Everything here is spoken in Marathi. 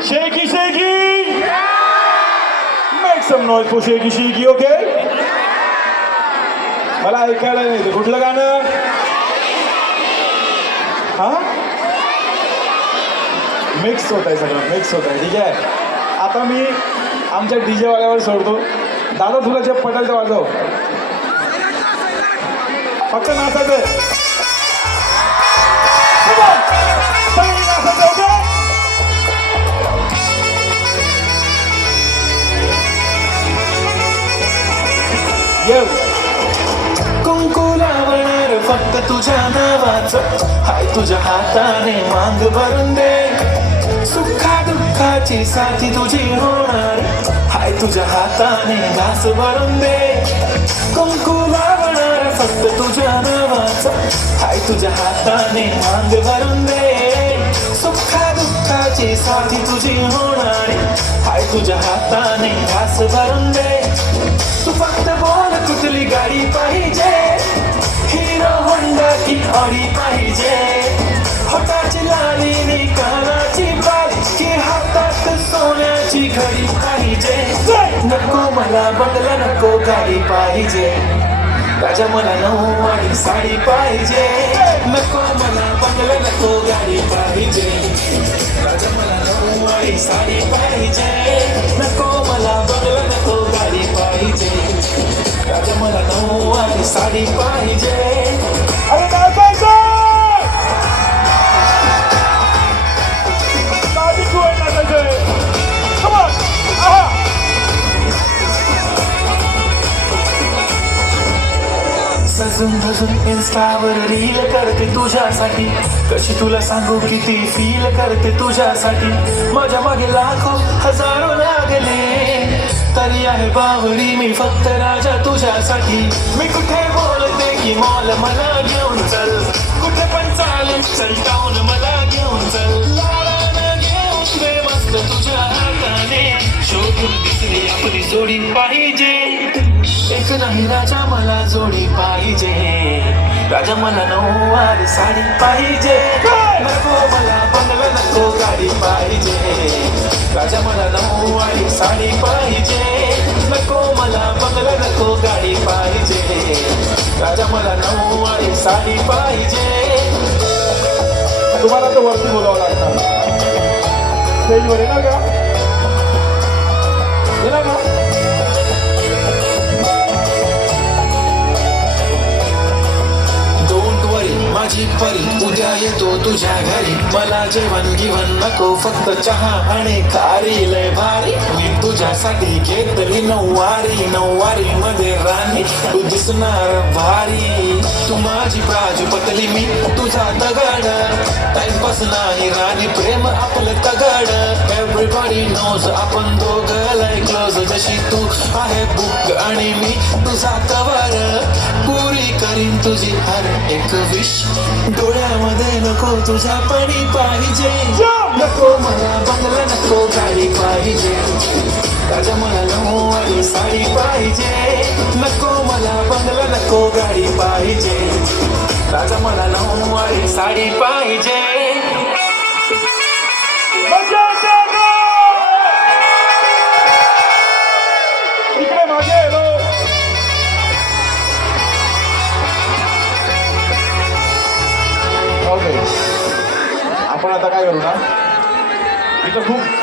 Shaky, shaky! Make some noise for shaky, shaky, okay? मला ऐकायला नाही ते कुठलं गाणं हा मिक्स होत आहे सगळं मिक्स होत आहे ठीक आहे आता मी आमच्या डीजे वाल्यावर सोडतो दादा तुला जे पटेल ते वाजव फक्त नाचायचं कुंकू लावणार फक्त तुझ्या नावाचं हाय तुझ्या हाताने मांग भरून दे सुखा दुःखाची साथी तुझी होणार हाय तुझ्या हाताने घास भरून दे कुंकू लावणार फक्त तुझ्या नावाचं हाय तुझ्या हाताने मांग भरून दे सुखा दुःखाची साथी तुझी होणार हाय तुझ्या हाताने घास भरून दे तू फक्त बोल कुठली गाडी पाहिजे हिरो होंडा की ऑडी पाहिजे होटाची लाली नी कानाची बाली की हातात सोन्याची घडी पाहिजे नको मला बंगला नको गाडी पाहिजे राजा मला नऊवारी साडी पाहिजे नको मला बंगला नको गाडी पाहिजे राजा मला नऊवारी साडी पाहिजे नको मला बंगला नको गाडी पाहिजे राजा मला नऊवारी साडी पाहिजे अरे नाचायचं साडी कोण नाचायचं Come on! आहा सजून धजून इन्स्टावर रील करते तुझ्यासाठी कशी तुला सांगू किती फील करते तुझ्यासाठी माझ्या मागे लाखो हजारो लागले तरी आहे बावरी मी फक्त राजा तुझ्यासाठी मी कुठे बोलते की मॉल मला घेऊन चल कुठे पण चालेल चल टाऊन मला घेऊन चल लाडानं घेऊन दे मस्त तुझ्या हाताने शोधून दिसली आपली जोडी पाहिजे एक नाही राजा मला जोडी पाहिजे राजा मला नऊवारी साडी पाहिजे नको मला बंगला नको गाडी पाहिजे राजा मला नऊवारी साडी पाहिजे नको मला बंगला नको गाडी पाहिजे राजा मला नऊवारी साडी पाहिजे तुम्हाला तर वरती बोलावं लागणार स्टेजवर येणार का येणार का माझी परी उद्या येतो तुझ्या घरी मला जेवण गिवण नको फक्त चहा आणि खारी लय भारी मी तुझ्यासाठी घेतली नऊवारी मध्ये राणी तू दिसणार भारी तू माझी प्राजूपतली मी तुझा दगड टाइमपास नाही राणी प्रेम आपलं तगड एव्हरीबॉडी नोज आपण दोघं लय क्लोज जशी तू आहे बुक आणि मी तुझा कवर पुरी करीन तुझी हर एक विश डोळ्यामध्ये नको तुझा पाणी पाहिजे नको मला बंगला नको गाडी पाहिजे राजा मला नऊवारी साडी पाहिजे नको मला बंगला नको गाडी पाहिजे राजा मला नऊवारी साडी पाहिजे इकडे मागे ओके आपण आता काय करू ना इथं खूप